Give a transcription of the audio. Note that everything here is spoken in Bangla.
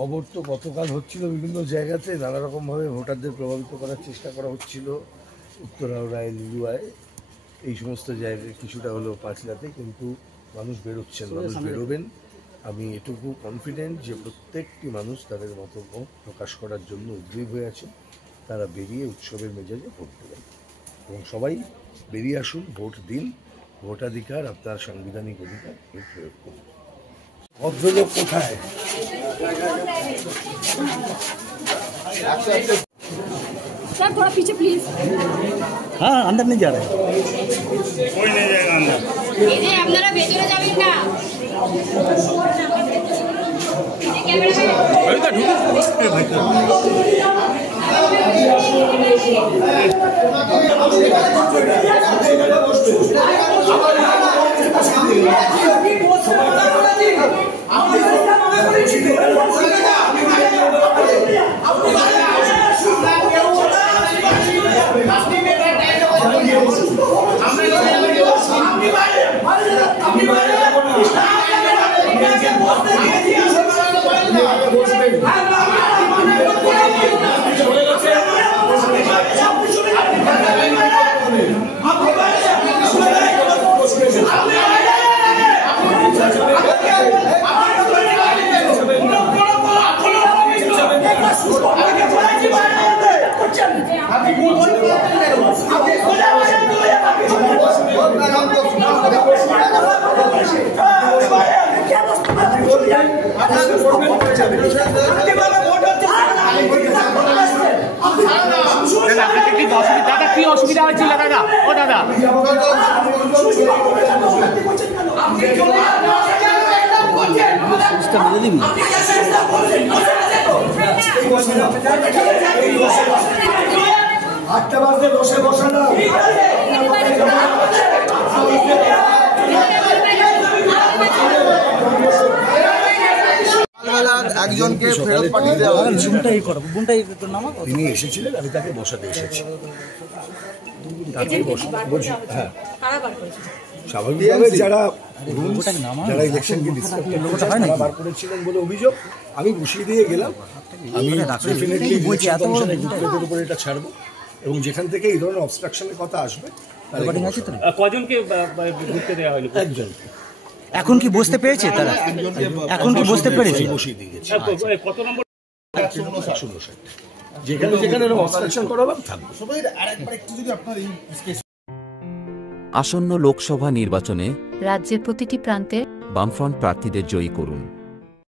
খবর তো গতকাল হচ্ছিল বিভিন্ন জায়গাতে নানা রকম ভাবে ভোটারদের প্রভাবিত করার চেষ্টা করা হচ্ছিল। উত্তর হাওড়ায়, লিলুয়ায়, এই সমস্ত জায়গায় কিছুটা হলেও পাঁচলাতে, কিন্তু মানুষ বেরোচ্ছেন, মানুষ বেরোবেন। আমি এটুকু কনফিডেন্ট যে প্রত্যেকটি মানুষ তাদের মন্তব্য প্রকাশ করার জন্য উদ্গ্রীব হয়ে আছে। তারা বেরিয়ে উৎসবের মেজাজে ভোট দেবেন এবং সবাই বেরিয়ে আসুন, ভোট দিন, ভোটাধিকার আপনার সাংবিধানিক অধিকার প্রয়োগ করুন। ভদ্রলোক কোথায়? सर थोड़ा पीछे प्लीज। हाँ अंदर नहीं जा रहा है, कोई नहीं जाएगा अंदर। ये আপনারা ভেতরে যাবেন না। ये कैमरा में भाई का ढूंढ भाई দাদা কি অসুবিধা হচ্ছিল দাদা? ও দাদা আটটা বাজে বসে বসা না, একজনকে ফেরত পাঠিয়ে দেওয়া হয়েছে। তিনি এসেছিলেন, আমি তাকে বসাতে এসেছি। হ্যাঁ, স্বাভাবিকভাবে যারা ইলেকশনকে ডিস্টার্ব বার করেছিলেন বলে অভিযোগ, আমি বসিয়ে দিয়ে গেলাম। আমি ডেফিনেটলি গ্রুপের উপরে এটা ছাড়বো এবং যেখান থেকে এই ধরনের অবস্ট্রাকশনের কথা আসবে কজনকে ঢুকতে দেওয়া হলো? একজন। এখন কি বুঝতে পেরেছে তারা? এখন কি বুঝতে পেরেছে? বসিয়ে দিয়ে গেছি। কত নম্বর? 159 যেখানে যেখানে অবস্ট্রাকশন করাবার থাকবে। আসন্ন লোকসভা নির্বাচনে রাজ্যের প্রতিটি প্রান্তে বামফ্রন্ট প্রার্থীদের জয়ী করুন।